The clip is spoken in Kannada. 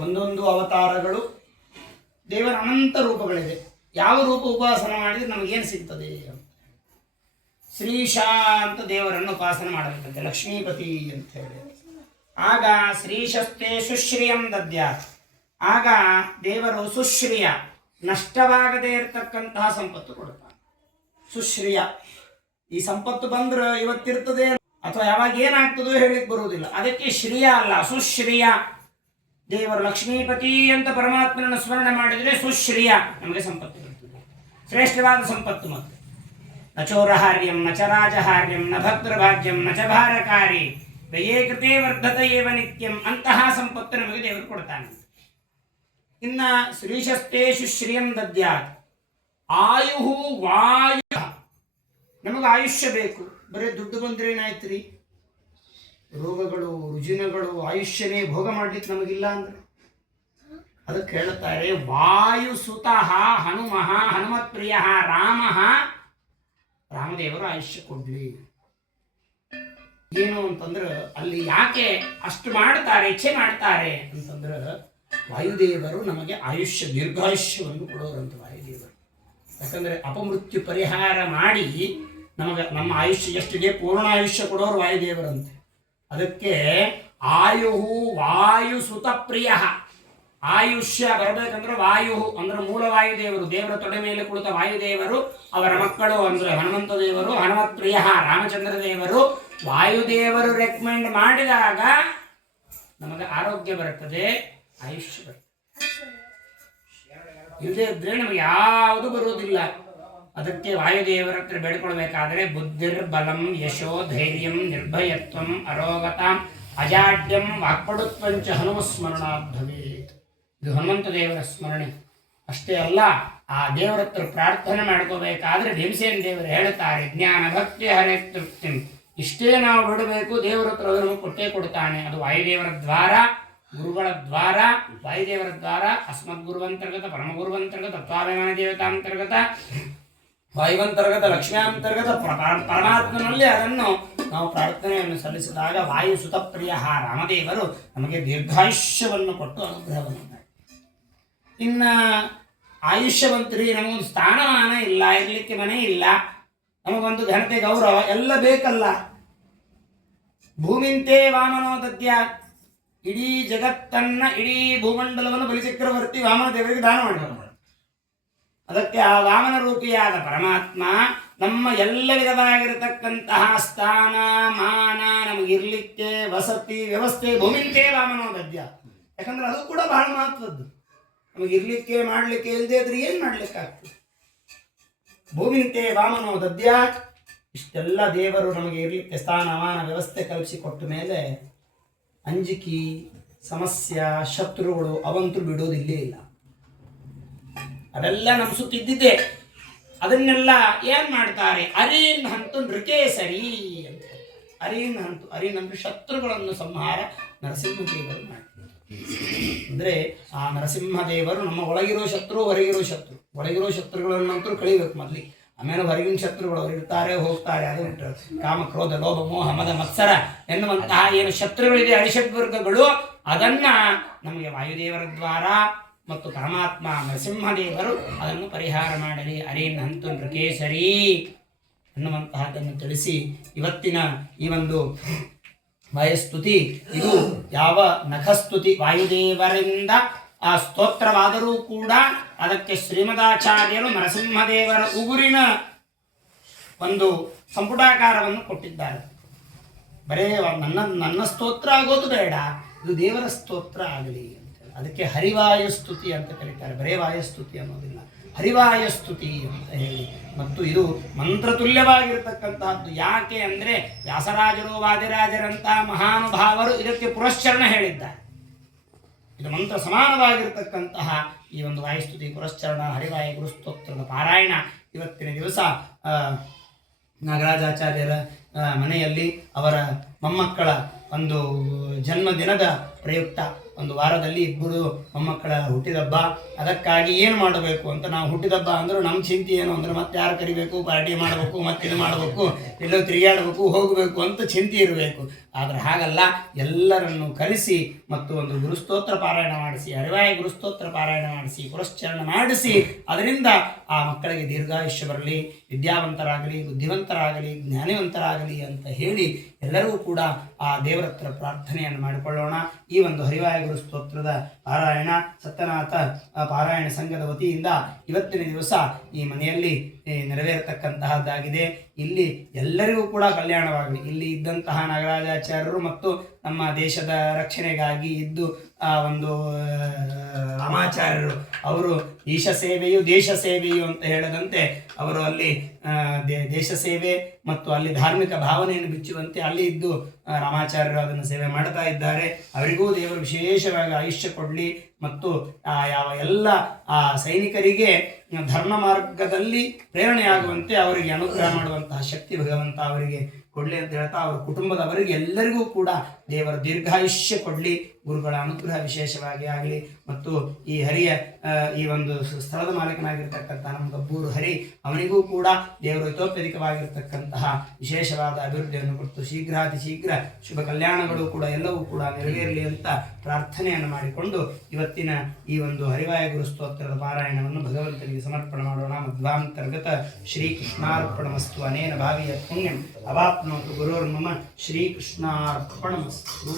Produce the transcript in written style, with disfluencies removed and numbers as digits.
ಒಂದೊಂದು ಅವತಾರಗಳು ದೇವರ ಅನಂತ ರೂಪಗಳಿದೆ. ಯಾವ ರೂಪ ಉಪಾಸನೆ ಮಾಡಿದರೆ ನಮಗೇನು ಸಿಗ್ತದೆ? ಶ್ರೀಶಾ ಅಂತ ದೇವರನ್ನು ಉಪಾಸನೆ ಮಾಡಬೇಕಂತೆ, ಲಕ್ಷ್ಮೀಪತಿ ಅಂತ ಹೇಳಿ. ಆಗ ಶ್ರೀಶಸ್ತೆ ಸುಶ್ರಿಯಂ ದದ್ಯಾತ್. ಆಗ ದೇವರು ಸುಶ್ರಿಯ, ನಷ್ಟವಾಗದೇ ಇರತಕ್ಕಂತಹ ಸಂಪತ್ತು ಕೊಡ್ತಾನೆ. ಸುಶ್ರಿಯ, ಈ ಸಂಪತ್ತು ಬಂದ್ರೆ ಇವತ್ತಿರ್ತದೆ ಅಥವಾ ಯಾವಾಗ ಏನಾಗ್ತದೋ ಹೇಳಿಕ್ ಬರುವುದಿಲ್ಲ. ಅದಕ್ಕೆ ಶ್ರಿಯ ಅಲ್ಲ, ಸುಶ್ರಿಯ. ದೇವರು ಲಕ್ಷ್ಮೀಪತಿ ಅಂತ ಪರಮಾತ್ಮನನ್ನು ಸ್ಮರಣೆ ಮಾಡಿದರೆ ಸುಶ್ರಿಯ, ನಮಗೆ ಸಂಪತ್ತು ಬರ್ತದೆ, ಶ್ರೇಷ್ಠವಾದ ಸಂಪತ್ತು. ಮತ್ತು ನ ಚೋರಹಾರ್ಯಂ ನ ಚ ರಾಜಹಾರ್ಯಂ ನ ಭಕ್ತೃಭಾಗ್ಯಂ ನ ಚ ಭಾರಕಾರಿ ವ್ಯಯೇ ಕೃತೆ ವರ್ಧತ ಏವ ನಿತ್ಯಂ. ಅಂತಹ ಸಂಪತ್ತು ನಮಗೆ ದೇವರು ಕೊಡ್ತಾನೆ. ಇನ್ನ ಶ್ರೀಶಸ್ತೇಷು ಶ್ರಿಯಂ ದದ್ಯಾತ್. ಆಯು ವಾಯು, ನಮಗೆ ಆಯುಷ್ಯ ಬೇಕು. ಬರೀ ದುಡ್ಡು ಬಂದ್ರೆ ಏನಾಯ್ತು? ರೋಗಗಳು ರುಜಿನಗಳು ಆಯುಷ್ಯನೇ ಭೋಗ ಮಾಡ್ಲಿಕ್ಕೆ ನಮಗಿಲ್ಲ ಅಂದ್ರೆ ಅದಕ್ಕೆ ಹೇಳ್ತಾರೆ ವಾಯುಸುತಃ ಹನುಮಃ ಹನುಮತ್ಪ್ರಿಯ ರಾಮಃ. ರಾಮದೇವರು ಆಯುಷ್ಯ ಕೊಡ್ಲಿ. ಏನು ಅಂತಂದ್ರೆ ಅಲ್ಲಿ ಯಾಕೆ ಅಷ್ಟು ಮಾಡ್ತಾರೆ, ಇಚ್ಛೆ ಮಾಡ್ತಾರೆ ಅಂತಂದ್ರೆ ವಾಯುದೇವರು ನಮಗೆ ಆಯುಷ್ಯ ದೀರ್ಘಾಯುಷ್ಯವನ್ನು ಕೊಡೋರಂತ ವಾಯುದೇವರು. ಯಾಕಂದ್ರೆ ಅಪಮೃತ್ಯು ಪರಿಹಾರ ಮಾಡಿ ನಮಗೆ ನಮ್ಮ ಆಯುಷ್ಯ ಎಷ್ಟಿದೆ ಪೂರ್ಣ ಆಯುಷ್ಯ ಕೊಡೋರು ವಾಯುದೇವರಂತೆ. ಅದಕ್ಕೆ ಆಯು ವಾಯುಸುತ ಪ್ರಿಯ. ಆಯುಷ್ಯ ಬರಬೇಕಂದ್ರೆ ವಾಯು ಅಂದ್ರೆ ಮೂಲ ವಾಯುದೇವರು, ದೇವರ ತೊಡೆ ಮೇಲೆ ಕುಳಿತ ವಾಯುದೇವರು, ಅವರ ಮಕ್ಕಳು ಅಂದ್ರೆ ಹನುಮಂತ ದೇವರು, ಹನುಮತ್ ಪ್ರಿಯ ರಾಮಚಂದ್ರ ದೇವರು. ವಾಯುದೇವರು ರೆಕಮೆಂಡ್ ಮಾಡಿದಾಗ ನಮಗೆ ಆರೋಗ್ಯ ಬರುತ್ತದೆ, ಆಯುಷ್ಯ ಬರ್ತದೆ. ಇಲ್ಲದೇ ಇದ್ರೆ ನಮಗೆ ಯಾವುದು ಬರುವುದಿಲ್ಲ. ಅದಕ್ಕೆ ವಾಯುದೇವರ ಹತ್ರ ಬೇಡ್ಕೊಳ್ಬೇಕಾದ್ರೆ ಬುದ್ಧಿರ್ಬಲಂ ಯಶೋ ಧೈರ್ಯಂ ನಿರ್ಭಯತ್ವಂ ಅರೋಗತಾಂ ಅಜಾಡ್ಯಂ ವಾಕ್ಪಡುತ್ವಂಚ ಹನುಮಸ್ಮರಣಾತ್ ಭವೇತ್. ಇದು ಹನುಮಂತ ದೇವರ ಸ್ಮರಣೆ. ಅಷ್ಟೇ ಅಲ್ಲ, ಆ ದೇವರ ಹತ್ರ ಪ್ರಾರ್ಥನೆ ಮಾಡ್ಕೋಬೇಕಾದ್ರೆ ಭೀಮಸೇನ ದೇವರು ಹೇಳುತ್ತಾರೆ ಜ್ಞಾನ ಭಕ್ತಿ ಹರೇ ತೃಪ್ತಿ. ಇಷ್ಟೇ ನಾವು ಬಿಡಬೇಕು, ದೇವರ ಹತ್ರ ಅದನ್ನು ಕೊಟ್ಟೇ ಕೊಡ್ತಾನೆ. ಅದು ವಾಯುದೇವರ ದ್ವಾರ, ಗುರುಗಳ ದ್ವಾರ, ವಾಯುದೇವರ ದ್ವಾರ. ಅಸ್ಮದ್ ಗುರುವಂತರ್ಗತ, ಪರಮಗುರುವಂತರ್ಗತ, ತತ್ವಾಭಿಮಾನ ದೇವತಾಂತರ್ಗತ, ವಾಯುವಂತರ್ಗತ, ಲಕ್ಷ್ಮ್ಯಾಂತರ್ಗತ ಪರಮಾತ್ಮನಲ್ಲಿ ಅದನ್ನು ನಾವು ಪ್ರಾರ್ಥನೆಯನ್ನು ಸಲ್ಲಿಸಿದಾಗ ವಾಯು ಸುತಪ್ರಿಯ ರಾಮದೇವರು ನಮಗೆ ದೀರ್ಘಾಯುಷ್ಯವನ್ನು ಕೊಟ್ಟು ಅನುಗ್ರಹವನ್ನು ಮಾಡಿ. ಇನ್ನು ಆಯುಷ್ಯವಂತರಿ, ನಮಗೊಂದು ಸ್ಥಾನಮಾನ ಇಲ್ಲ, ಇರಲಿಕ್ಕೆ ಮನೆ ಇಲ್ಲ, ನಮಗೊಂದು ಘನತೆ ಗೌರವ ಎಲ್ಲ ಬೇಕಲ್ಲ. ಭೂಮಿಂತೆ ವಾಮನೋ ದದ್ಯ. ಇಡೀ ಜಗತ್ತನ್ನ, ಇಡೀ ಭೂಮಂಡಲವನ್ನು ಬಲಿಚಕ್ರವರ್ತಿ ವಾಮನ ದೇವರಿಗೆ ದಾನ ಮಾಡಿದರು. ಅದಕ್ಕೆ ಆ ವಾಮನ ರೂಪಿಯಾದ ಪರಮಾತ್ಮ ನಮ್ಮ ಎಲ್ಲ ವಿಧವಾಗಿರತಕ್ಕಂತಹ ಸ್ಥಾನ ಮಾನ, ನಮಗಿರ್ಲಿಕ್ಕೆ ವಸತಿ ವ್ಯವಸ್ಥೆ ಭೂಮಿಂತೆ ವಾಮನೋ ದದ್ಯ. ಯಾಕಂದ್ರೆ ಅದು ಕೂಡ ಬಹಳ ಮಹತ್ವದ್ದು. ನಮಗಿರ್ಲಿಕ್ಕೆ ಮಾಡಲಿಕ್ಕೆ ಇಲ್ಲದೆ ಇದ್ರೆ ಏನು ಮಾಡ್ಲಿಕ್ಕಾಗ್ತದೆ? ಭೂಮಿಂತೆ ವಾಮನೋ ದದ್ಯ. ಇಷ್ಟೆಲ್ಲ ದೇವರು ನಮಗೆ ಇರಲಿಕ್ಕೆ ಸ್ಥಾನಮಾನ ವ್ಯವಸ್ಥೆ ಕಲ್ಪಿಸಿಕೊಟ್ಟ ಮೇಲೆ ಅಂಜಿಕೆ ಸಮಸ್ಯೆ ಶತ್ರುಗಳು ಅವಂತೂ ಬಿಡೋದಿಲ್ಲೇ ಇಲ್ಲ. ಅವೆಲ್ಲ ನಮ್ಮ ಸುತ್ತಿದ್ದಿದ್ದೆ. ಅದನ್ನೆಲ್ಲ ಏನ್ ಮಾಡ್ತಾರೆ? ಅರೀನ್ ಹಂತು ನೃಕೇಸರಿ ಅಂತ. ಅರೀನ್ ಹಂತು, ಅರೀನ್ ಅಂದ್ರೆ ಶತ್ರುಗಳನ್ನು ಸಂಹಾರ ನರಸಿಂಹದೇವರು ಮಾಡ್ತಾರೆ. ಅಂದ್ರೆ ಆ ನರಸಿಂಹದೇವರು ನಮ್ಮ ಒಳಗಿರೋ ಶತ್ರು, ಹೊರಗಿರೋ ಶತ್ರು. ಒಳಗಿರೋ ಶತ್ರುಗಳನ್ನಂತೂ ಕಳಿಬೇಕು ಮೊದಲಿಗೆ, ಆಮೇಲೆ ಹೊರಗಿನ ಶತ್ರುಗಳು ಅವರು ಇರ್ತಾರೆ ಹೋಗ್ತಾರೆ. ಅದು ಕಾಮ ಕ್ರೋಧ ಲೋಭ ಮೋಹ ಮದ ಮತ್ಸರ ಎನ್ನುವಂತಹ ಏನು ಶತ್ರುಗಳಿದೆ ಅರಿಷಡ್ವರ್ಗಗಳು, ಅದನ್ನ ನಮಗೆ ವಾಯುದೇವರ ದ್ವಾರ ಮತ್ತು ಪರಮಾತ್ಮ ನರಸಿಂಹದೇವರು ಅದನ್ನು ಪರಿಹಾರ ಮಾಡಲಿ. ಅರೇನ್ ಹಂತು ನೃಕೇಸರಿ ಅನ್ನುವಂತಹದ್ದನ್ನು ತಿಳಿಸಿ ಇವತ್ತಿನ ಈ ಒಂದು ವಾಯುಸ್ತುತಿ, ಇದು ಯಾವ ನಖಸ್ತುತಿ ವಾಯುದೇವರಿಂದ ಆ ಸ್ತೋತ್ರವಾದರೂ ಕೂಡ ಅದಕ್ಕೆ ಶ್ರೀಮದಾಚಾರ್ಯರು ನರಸಿಂಹದೇವರ ಉಗುರಿನ ಒಂದು ಸಂಪುಟಾಕಾರವನ್ನು ಕೊಟ್ಟಿದ್ದಾರೆ. ಬರೇ ನನ್ನ ಸ್ತೋತ್ರ ಆಗೋದು ಬೇಡ, ಇದು ದೇವರ ಸ್ತೋತ್ರ ಆಗಲಿ ಅಂತ. ಅದಕ್ಕೆ ಹರಿವಾಯುಸ್ತುತಿ ಅಂತ ಕರೀತಾರೆ. ಬರೇ ವಾಯುಸ್ತುತಿ ಅನ್ನೋದಿಲ್ಲ, ಹರಿವಾಯುಸ್ತುತಿ ಅಂತ ಹೇಳಿ. ಮತ್ತು ಇದು ಮಂತ್ರತುಲ್ಯವಾಗಿರ್ತಕ್ಕಂತಹದ್ದು. ಯಾಕೆ ಅಂದರೆ ವ್ಯಾಸರಾಜರು ವಾದಿರಾಜರಂಥ ಮಹಾನುಭಾವರು ಇದಕ್ಕೆ ಪುರಶ್ಚರಣ ಹೇಳಿದ್ದಾರೆ. ಇದು ಮಂತ್ರ ಸಮಾನವಾಗಿರ್ತಕ್ಕಂತಹ ಈ ಒಂದು ವಾಯುಸ್ತುತಿ ಪುರಶ್ಚರಣ ಹರಿವಾಯು ಗುರುಸ್ತೋತ್ರದ ಪಾರಾಯಣ ಇವತ್ತಿನ ದಿವಸ ನಾಗರಾಜಾಚಾರ್ಯರ ಮನೆಯಲ್ಲಿ ಅವರ ಮೊಮ್ಮಕ್ಕಳ ಒಂದು ಜನ್ಮದಿನದ ಪ್ರಯುಕ್ತ ಒಂದು ವಾರದಲ್ಲಿ ಇಬ್ಬರು ಮೊಮ್ಮಕ್ಕಳ ಹುಟ್ಟಿದಬ್ಬ. ಅದಕ್ಕಾಗಿ ಏನು ಮಾಡಬೇಕು ಅಂತ, ನಾವು ಹುಟ್ಟಿದಬ್ಬ ಅಂದರೂ ನಮ್ಮ ಚಿಂತೆ ಏನು ಅಂದರೆ ಮತ್ತೆ ಯಾರು ಕರಿಬೇಕು, ಪಾರ್ಟಿ ಮಾಡಬೇಕು, ಮತ್ತೆ ಇದು ಮಾಡಬೇಕು, ಎಲ್ಲೋ ತಿರುಗಾಡಬೇಕು, ಹೋಗಬೇಕು ಅಂತ ಚಿಂತೆ ಇರಬೇಕು. ಆದರೆ ಹಾಗಲ್ಲ, ಎಲ್ಲರನ್ನು ಕರೆಸಿ ಮತ್ತು ಒಂದು ಗುರುಸ್ತೋತ್ರ ಪಾರಾಯಣ ಮಾಡಿಸಿ, ಅರಿವಾಯ ಗುರುಸ್ತೋತ್ರ ಪಾರಾಯಣ ಮಾಡಿಸಿ, ಪುರಶ್ಚರಣ ಮಾಡಿಸಿ, ಅದರಿಂದ ಆ ಮಕ್ಕಳಿಗೆ ದೀರ್ಘಾಯುಷ್ಯ ಬರಲಿ, ವಿದ್ಯಾವಂತರಾಗಲಿ, ಬುದ್ಧಿವಂತರಾಗಲಿ, ಜ್ಞಾನಿವಂತರಾಗಲಿ ಅಂತ ಹೇಳಿ ಎಲ್ಲರೂ ಕೂಡ ಆ ದೇವರ ಹತ್ರ ಪ್ರಾರ್ಥನೆಯನ್ನು ಮಾಡಿಕೊಳ್ಳೋಣ. ಈ ಒಂದು ಹರಿವಾಯ ಗುರು ಸ್ತೋತ್ರದ ಪಾರಾಯಣ ಸತ್ಯನಾಥ ಪಾರಾಯಣ ಸಂಘದ ವತಿಯಿಂದ ಇವತ್ತಿನ ದಿವಸ ಈ ಮನೆಯಲ್ಲಿ ನೆರವೇರತಕ್ಕಂತಹದ್ದಾಗಿದೆ. ಇಲ್ಲಿ ಎಲ್ಲರಿಗೂ ಕೂಡ ಕಲ್ಯಾಣವಾಗಲಿ. ಇಲ್ಲಿ ಇದ್ದಂತಹ ನಾಗರಾಜಾಚಾರ್ಯರು ಮತ್ತು ನಮ್ಮ ದೇಶದ ರಕ್ಷಣೆಗಾಗಿ ಇದ್ದು ಒಂದು ರಾಮಾಚಾರ್ಯರು ಅವರು ಈಶ ಸೇವೆಯು ದೇಶ ಸೇವೆಯು ಅಂತ ಹೇಳದಂತೆ ಅವರು ಅಲ್ಲಿ ದೇಶ ಸೇವೆ ಮತ್ತು ಅಲ್ಲಿ ಧಾರ್ಮಿಕ ಭಾವನೆಯನ್ನು ಬಿಚ್ಚುವಂತೆ ಅಲ್ಲಿ ಇದ್ದು ರಾಮಾಚಾರ್ಯರು ಅದನ್ನು ಸೇವೆ ಮಾಡ್ತಾ ಇದ್ದಾರೆ. ಅವರಿಗೂ ದೇವರು ವಿಶೇಷವಾಗಿ ಆಯುಷ್ಯ ಕೊಡಲಿ ಮತ್ತು ಯಾವ ಎಲ್ಲ ಸೈನಿಕರಿಗೆ ಧರ್ಮ ಮಾರ್ಗದಲ್ಲಿ ಪ್ರೇರಣೆಯಾಗುವಂತೆ ಅವರಿಗೆ ಅನುಗ್ರಹ ಮಾಡುವಂತಹ ಶಕ್ತಿ ಭಗವಂತ ಅವರಿಗೆ ಕೊಡಲಿ ಅಂತ ಹೇಳ್ತಾ, ಅವರ ಕುಟುಂಬದವರಿಗೆ ಎಲ್ಲರಿಗೂ ಕೂಡ ದೇವರ ದೀರ್ಘಾಯುಷ್ಯ ಕೊಡಲಿ, ಗುರುಗಳ ಅನುಗ್ರಹ ವಿಶೇಷವಾಗಿ ಆಗಲಿ. ಮತ್ತು ಈ ಹರಿಯ ಈ ಒಂದು ಸ್ಥಳದ ಮಾಲೀಕನಾಗಿರ್ತಕ್ಕಂಥ ನಮ್ಮ ಗಬ್ಬೂರು ಹರಿ ಅವನಿಗೂ ಕೂಡ ದೇವರು ಹಿತೋಪೇದಿಕವಾಗಿರ್ತಕ್ಕಂತಹ ವಿಶೇಷವಾದ ಅಭಿವೃದ್ಧಿಯನ್ನು ಕೊಟ್ಟು ಶೀಘ್ರಾತಿ ಶೀಘ್ರ ಶುಭ ಕಲ್ಯಾಣಗಳು ಕೂಡ ಎಲ್ಲವೂ ಕೂಡ ನೆರವೇರಲಿ ಅಂತ ಪ್ರಾರ್ಥನೆಯನ್ನು ಮಾಡಿಕೊಂಡು ಇವತ್ತಿನ ಈ ಒಂದು ಹರಿವಾಯ ಗುರು ಸ್ತೋತ್ರದ ಪಾರಾಯಣವನ್ನು ಭಗವಂತನಿಗೆ ಸಮರ್ಪಣೆ ಮಾಡೋಣ. ಮಧ್ವಾಂತರ್ಗತ ಶ್ರೀಕೃಷ್ಣಾರ್ಪಣಮಸ್ತು. ಅನೇನ ಭಾವಿಯ ಪುಣ್ಯಂ ಅವಾಪ್ನೋತು ಗುರುರ್ಮಮ ಶ್ರೀಕೃಷ್ಣಾರ್ಪಣಮಸ್ತು.